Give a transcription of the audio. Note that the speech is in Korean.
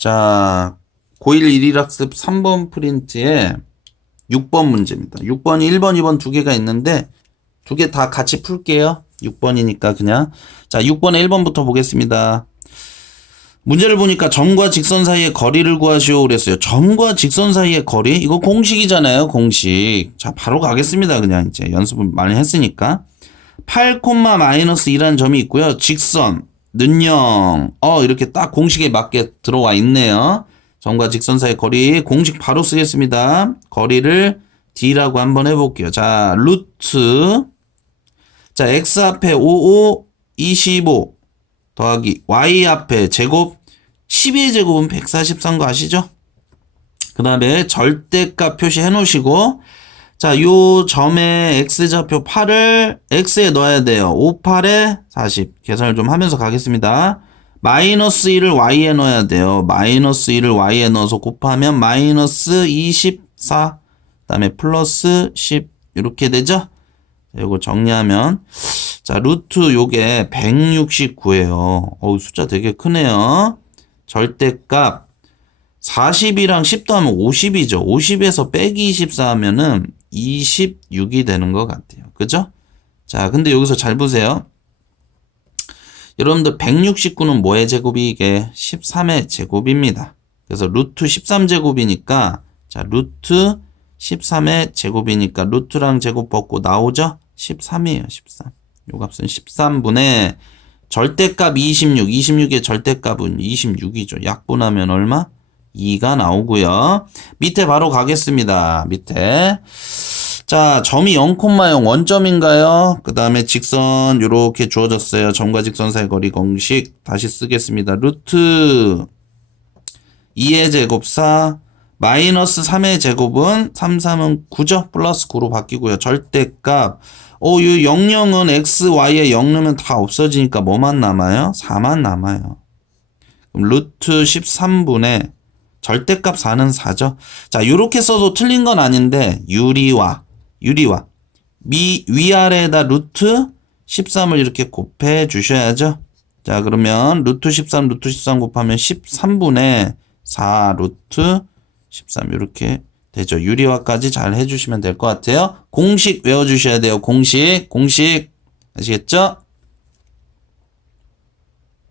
자, 고1 1일학습 3번 프린트에 6번 문제입니다. 6번이 1번, 2번 두 개가 있는데 두 개 다 같이 풀게요. 6번이니까 그냥. 자, 6번에 1번부터 보겠습니다. 문제를 보니까 점과 직선 사이의 거리를 구하시오 그랬어요. 점과 직선 사이의 거리? 이거 공식이잖아요, 공식. 자, 바로 가겠습니다. 그냥 이제 연습을 많이 했으니까. 8, 마이너스 2라는 점이 있고요. 직선, 는영. 어, 이렇게 딱 공식에 맞게 들어와 있네요. 점과 직선 사이의 거리. 공식 바로 쓰겠습니다. 거리를 D라고 한번 해볼게요. 자, 루트. 자, X 앞에 55, 25. 더하기 y 앞에 제곱 12의 제곱은 143거 아시죠? 그 다음에 절대값 표시해 놓으시고 자, 요 점의 x좌표 8을 x에 넣어야 돼요. 5, 8에 40. 계산을 좀 하면서 가겠습니다. 마이너스 1을 y에 넣어야 돼요. 마이너스 1을 y에 넣어서 곱하면 마이너스 24. 그 다음에 플러스 10. 이렇게 되죠? 자, 요거 정리하면 자, 루트 요게 169예요. 어우, 숫자 되게 크네요. 절대값 40이랑 10 더하면 50이죠. 50에서 빼기 24 하면은 26이 되는 것 같아요. 그죠? 자, 근데 여기서 잘 보세요. 여러분들 169는 뭐의 제곱이 이게 13의 제곱입니다. 그래서 루트 13제곱이니까 자, 루트 13의 제곱이니까 루트랑 제곱 벗고 나오죠? 13이에요, 13. 요 값은 13분의 절대값 26, 26의 절대값은 26이죠. 약분하면 얼마? 2가 나오고요. 밑에 바로 가겠습니다. 밑에. 자, 점이 0,0 원점인가요? 그 다음에 직선 이렇게 주어졌어요. 점과 직선 사이 거리 공식 다시 쓰겠습니다. 루트 2의 제곱사 마이너스 3의 제곱은 3, 3은 9죠? 플러스 9로 바뀌고요. 절대값 어, 이 00은 x, y에 0 넣으면 다 없어지니까 뭐만 남아요? 4만 남아요. 그럼 루트 13분의 절대값 4는 4죠. 자, 요렇게 써도 틀린 건 아닌데 유리와 유리와 미 위아래에다 루트 13을 이렇게 곱해 주셔야죠. 자, 그러면 루트 13 루트 13 곱하면 13분의 4 루트 13 이렇게 되죠. 유리화까지 잘 해주시면 될 것 같아요. 공식 외워주셔야 돼요. 공식, 공식. 아시겠죠?